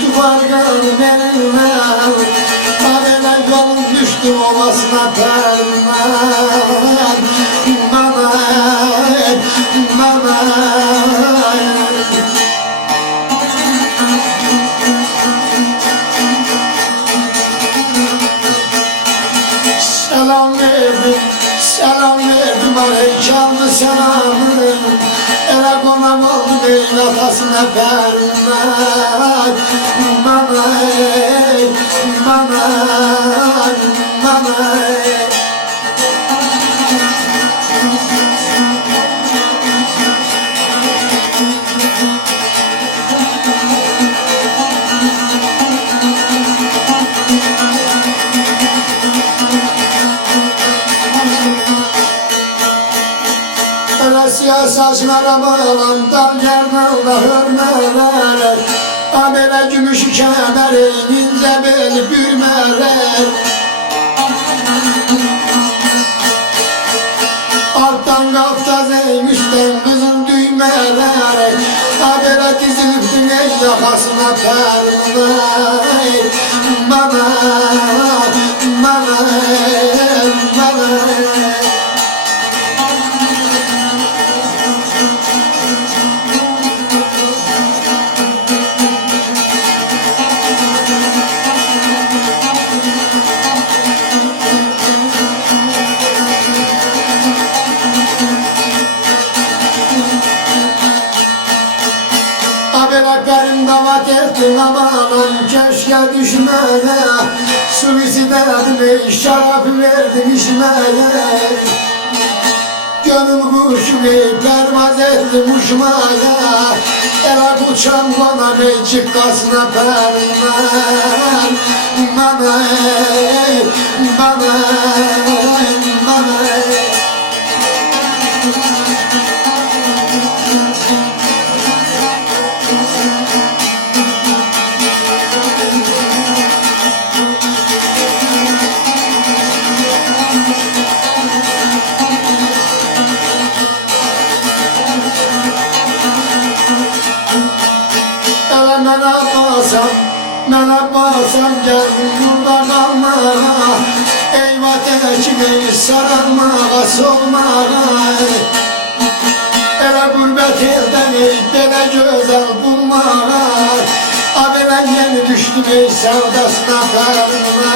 tuvarganım elimle. Habele yolum düştü ovasına permen. Bana, bana. Selam verdim aleykanlı selamı. Ele konam oldu beyin atasına permen. Bana, bana, bana. Siyah saçlara bağlan dal yarnağına hörmeler. Amele gümüş kemeri ince bel bürmeler. Alttan kaftazeyim üstten kızıl düğmeler. Amele dizilip dünyayı yakasına permeler. Bana, bana, bana. Benim davat ettin aman keşke düşmene. Su istedim şarap verdim içmeye. Gönül kuşu pervaz ettim uçmaya. Ela uçan bana çıkkasına permen. Bana, bana, bana. Mene basam geldim yoldan almaya. Eyvah ekmeği sararmağa solmağa. Ele gurbet elden bele güzel bulmağa. Abele yeni düştüm sevdasına permen.